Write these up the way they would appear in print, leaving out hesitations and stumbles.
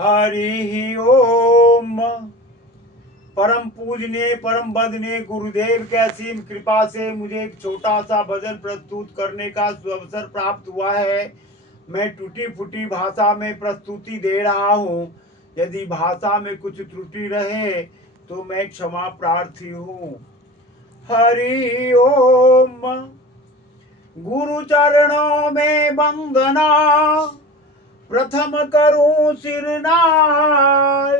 हरि ओम। परम पूजनीय परम वंदनीय गुरुदेव के असीम कृपा से मुझे एक छोटा सा भजन प्रस्तुत करने का अवसर प्राप्त हुआ है। मैं टूटी फूटी भाषा में प्रस्तुति दे रहा हूँ। यदि भाषा में कुछ त्रुटि रहे तो मैं क्षमा प्रार्थी हूँ। हरि ओम। गुरु चरणों में वंदना, प्रथम करूं सिरनाय।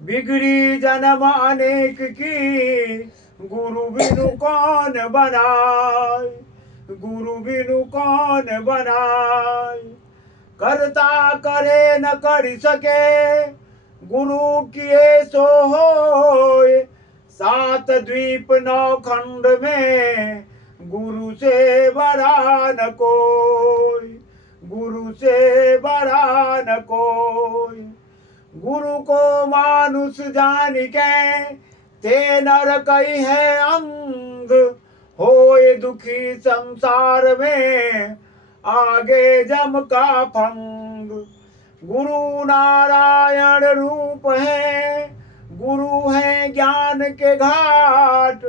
बिगड़ी जन्म अनेक की, गुरु बिनु कौन बनाए। गुरु बिनु कौन बनाए। करता करे न कर सके, गुरु किए सो होए। सात द्वीप नौ खंड में, गुरु से बड़ा न कोई। गुरु से बड़ा न कोई। गुरु को मानुष जान के, ते नर कई है अंग। होए दुखी संसार में, आगे जम का फंग। गुरु नारायण रूप है, गुरु है ज्ञान के घाट।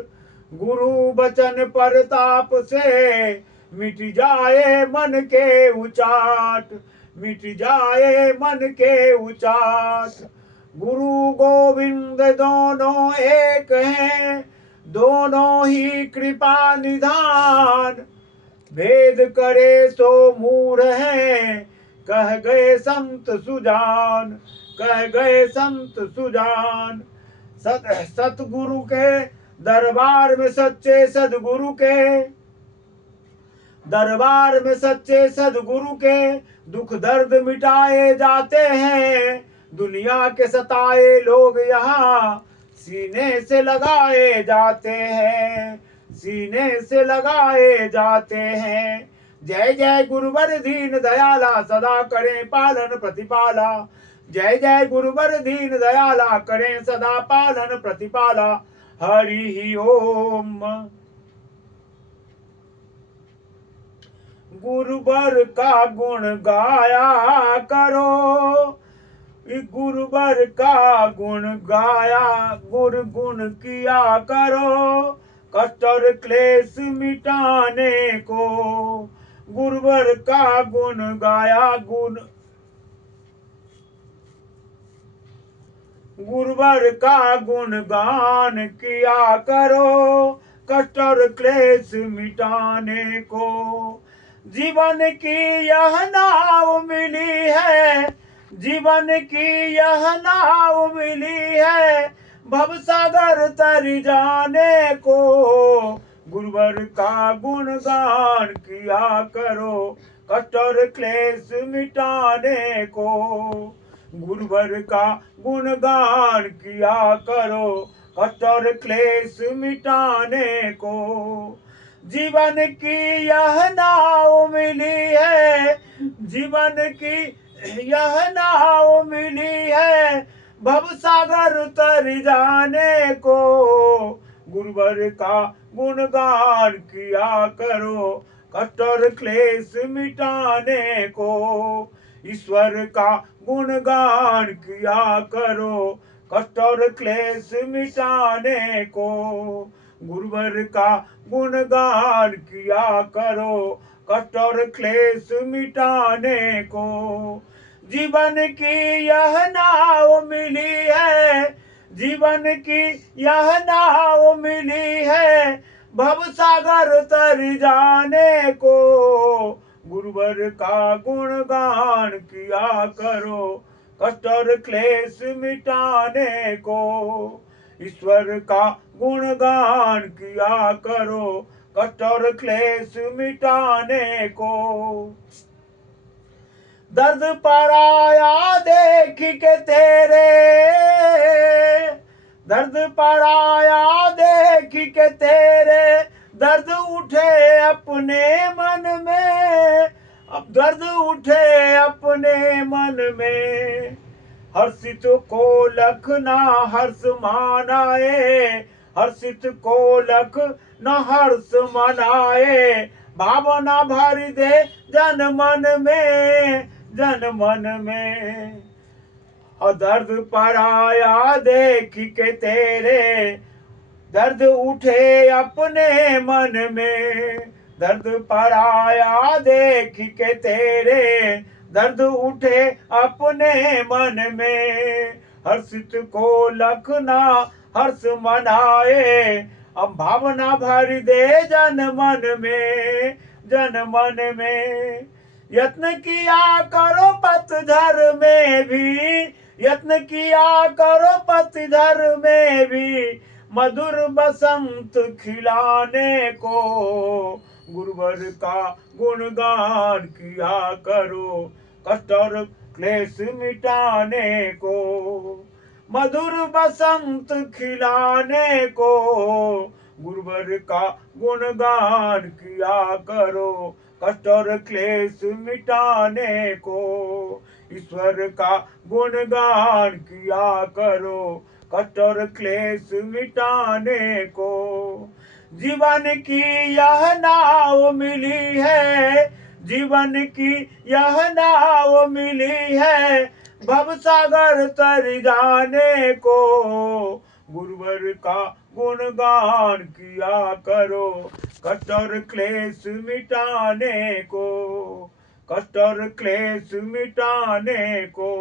गुरु वचन परताप से, मिट जाए मन के उचाट। मिट जाए मन के उचाट। गुरु गोविंद दोनों एक हैं, दोनों ही कृपा निधान। भेद करे सो मूढ़ है, कह गए संत सुजान। कह गए संत सुजान। सतगुरु के दरबार में सच्चे सदगुरु के, दरबार में सच्चे सदगुरु के दुख दर्द मिटाए जाते हैं। दुनिया के सताए लोग यहाँ सीने से लगाए जाते हैं। सीने से लगाए जाते हैं। जय जय गुरुवर दीन दयाला, सदा करें पालन प्रतिपाला। जय जय गुरुवर दीन दयाला, करें सदा पालन प्रतिपाला। हरि ओम। गुरुवर का गुण गाया करो, गुरुवर का गुण गाया, गुण किया करो। कष्ट और क्लेश मिटाने को, गुरुवर का गुण गाया, गुरुवर का गुण गान किया करो। कष्ट और क्लेश मिटाने को, जीवन की यह नाव मिली है। जीवन की यह नाव मिली है, भवसागर तर जाने को। गुरुवर का गुणगान किया करो, कष्ट और क्लेश मिटाने को। गुरुवर का गुणगान किया करो, कष्ट और क्लेश मिटाने को। जीवन की यह नाव मिली है, जीवन की यह नाव मिली है, भवसागर तर जाने को। गुरुवर का गुणगान किया करो, कष्ट और क्लेश मिटाने को। ईश्वर का गुणगान किया करो, कष्ट और क्लेश मिटाने को। गुरुवर का गुणगान किया करो, कष्ट और क्लेश मिटाने को। जीवन की यह नाव मिली है, जीवन की यह नाव मिली है, भवसागर तर जाने को। गुरुवर का गुणगान किया करो, कष्ट और क्लेश मिटाने को। ईश्वर का गुणगान किया करो, कष्ट और क्लेश मिटाने को। दर्द पराया देख के तेरे, दर्द पराया देख के तेरे, दर्द उठे अपने मन में। अब दर्द उठे अपने मन में। हर्षित को लख ना हर्ष मानाए, हर्षित को लख न हर्ष मनाए। भावना भर दे जन मन में, जन मन में। और दर्द पर आया देख के तेरे, दर्द उठे अपने मन में। दर्द पर आया देख के तेरे, दर्द उठे अपने मन में। हर्षित को लखना हर्ष मनाए, अब भावना भर दे जन मन में, जन मन में। यत्न किया करो पतझर में भी, यत्न किया करो पतझर में भी, मधुर बसंत खिलाने को। गुरुवर का गुणगान किया करो, कष्ट और क्लेश मिटाने को। मधुर बसंत खिलाने को, गुरुवर का गुणगान किया करो, कष्ट और क्लेश मिटाने को। ईश्वर का गुणगान किया करो, कष्ट और क्लेश मिटाने को। जीवन की यह नाव मिली है, जीवन की यह नाव मिली है, भवसागर तर जाने को। गुरुवर का गुणगान किया करो, कष्ट और क्लेश मिटाने को, कष्ट और क्लेश मिटाने को।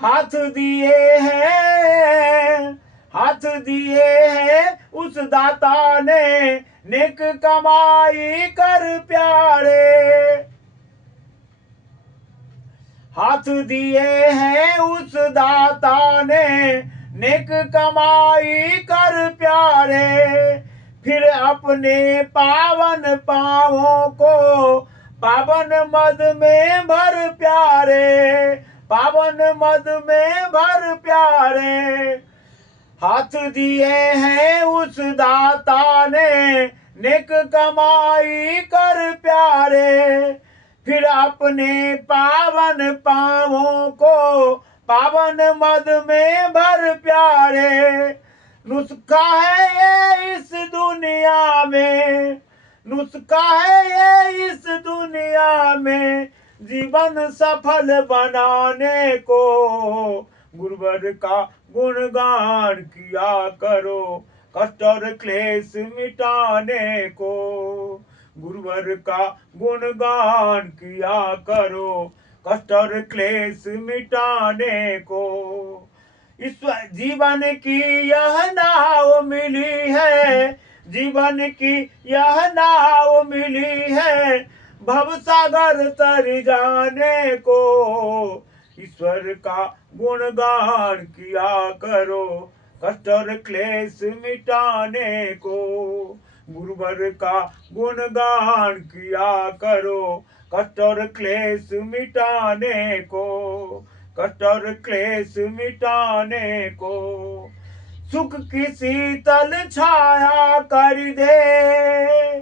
हाथ दिए हैं, हाथ दिए हैं उस दाता ने, नेक कमाई कर प्यारे। हाथ दिए हैं उस दाता ने, नेक कमाई कर प्यारे। फिर अपने पावन पाँवों को, पावन मद में भर प्यारे, पावन मद में भर प्यारे। हाथ दिए हैं उस दाता ने, नेक कमाई कर प्यारे। फिर अपने पावन पाँवों को, पावन मद में भर प्यारे। नुस्खा है ये इस दुनिया में, नुस्खा है ये इस दुनिया में, जीवन सफल बनाने को। गुरुवर का गुणगान किया करो, कष्ट और क्लेश मिटाने को। गुरुवर का गुणगान किया करो, कष्ट और क्लेश मिटाने को। ईश्वर जीवन की यह नाव मिली है, जीवन की यह नाव मिली है, भवसागर तर जाने को। ईश्वर का गुणगान किया करो, कष्ट और क्लेश मिटाने को। गुरुवर का गुणगान किया करो, कष्ट और क्लेश मिटाने को, कष्ट और क्लेश मिटाने को। सुख की शीतल छाया कर दे,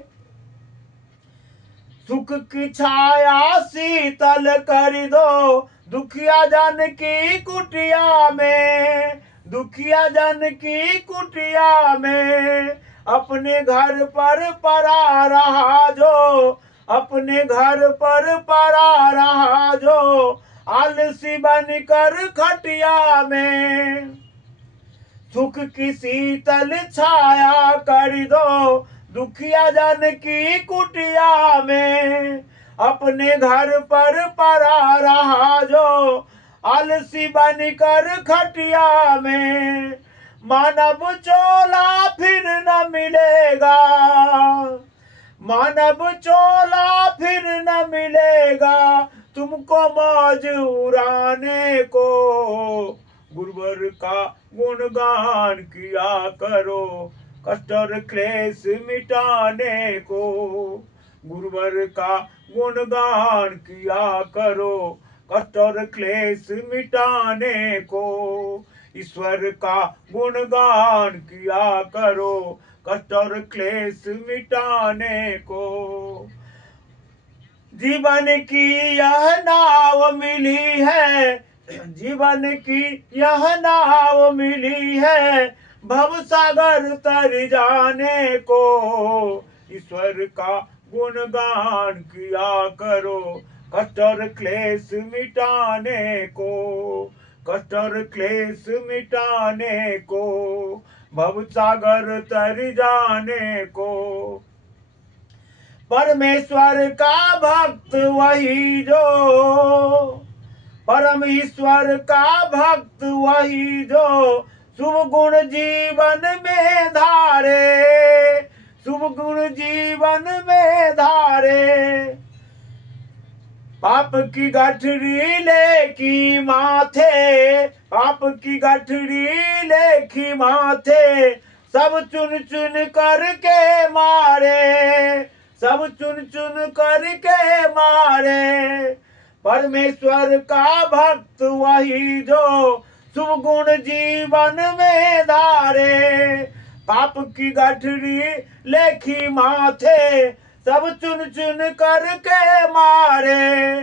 सुख की छाया शीतल कर दो, दुखिया जन की कुटिया में, दुखिया जन की कुटिया में। अपने घर पर परा रहा जो, अपने घर पर परा रहा जो, आलसी बनकर खटिया में। सुख की शीतल छाया कर दो, दुखिया जन की कुटिया में। अपने घर पर परा रहा जो, आलसी बनकर खटिया में। मानव चोला फिर न मिलेगा, मानव चोला फिर न मिलेगा, तुमको मौज उड़ाने को। गुरुवर का गुणगान किया करो, कष्ट और क्लेश मिटाने को। गुरुवर का गुणगान किया करो, कष्ट और क्लेश मिटाने को। ईश्वर का गुणगान किया करो, कष्ट और क्लेश मिटाने को। जीवन की यह नाव मिली है, जीवन की यह नाव मिली है, भवसागर तर जाने को। ईश्वर का गुणगान किया करो, कष्ट और क्लेश मिटाने को, कष्ट और क्लेश मिटाने को, भव सागर तर जाने को। परमेश्वर का भक्त वही जो, परम ईश्वर का भक्त वही जो शुभ गुण जीवन में धारे, शुभ गुण जीवन में धारे। पाप की गठरी लेखी माथे, पाप की गठरी लेखी माथे, सब चुन चुन करके मारे, सब चुन चुन करके मारे। परमेश्वर का भक्त वही जो शुभ गुण जीवन में धारे। पाप की गठरी लेखी माथे, सब चुन चुन करके मारे।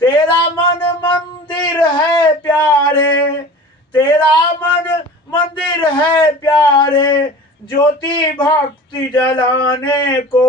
तेरा मन मंदिर है प्यारे, तेरा मन मंदिर है प्यारे, ज्योति भक्ति जलाने को।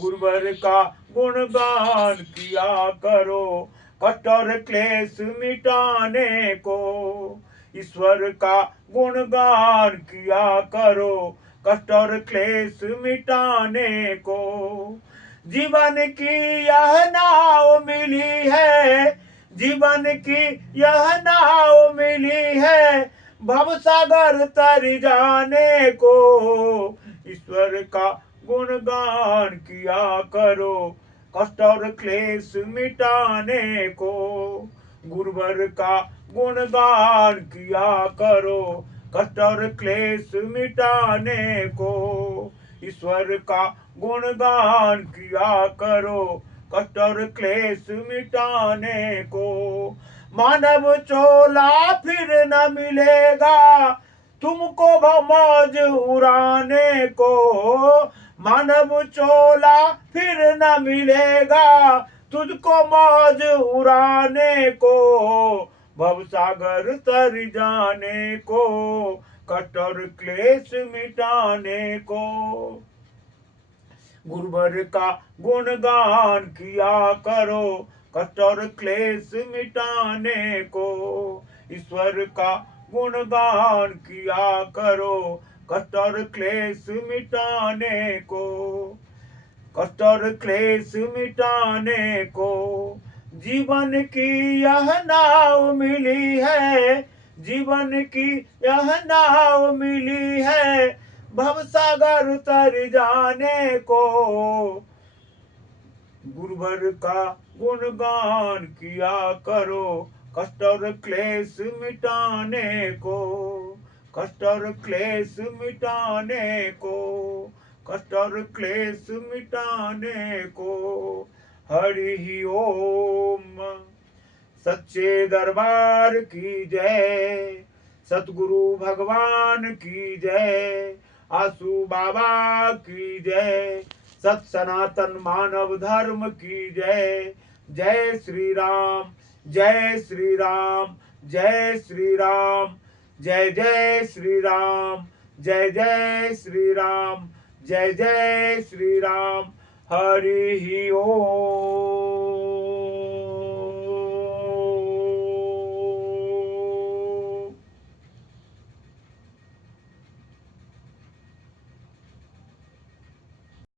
गुरुवर का गुणगान किया करो, कष्ट और क्लेश मिटाने को। ईश्वर का गुणगान किया करो, कष्ट और क्लेश मिटाने को। जीवन की यह नाव मिली है, जीवन की यह नाव मिली है, भव सागर तर जाने को। ईश्वर का गुणगान किया करो, कष्ट और क्लेश मिटाने को। गुरुवर का गुणगान किया करो, कष्ट और क्लेश मिटाने को। ईश्वर का गुणगान किया करो, कष्ट और क्लेश मिटाने को। मानव चोला फिर न मिलेगा तुमको मौज उड़ाने को। मानव चोला फिर न मिलेगा तुझको मौज उड़ाने को। भव सागर तर जाने को, कष्ट और क्लेश मिटाने को। गुरुवर का गुणगान किया करो, कष्ट और क्लेश मिटाने को। ईश्वर का गुणगान किया करो, कष्ट और क्लेश मिटाने को। कष्ट और क्लेश मिटाने को। जीवन की यह नाव मिली है, जीवन की यह नाव मिली है, भव सागर तर जाने को। गुरुवर का गुणगान किया करो, कष्ट और क्लेश मिटाने को। कष्ट और क्लेश मिटाने को, कष्ट और क्लेश मिटाने को। हरि ओम। सच्चे दरबार की जय, सतगुरु भगवान की जय, आसू बाबा की जय, सत सनातन मानव धर्म की जय। जय श्री राम, जय श्री राम, जय श्री राम, जय जय श्री राम, जय जय श्री राम, जय जय श्री राम। हरि ओम।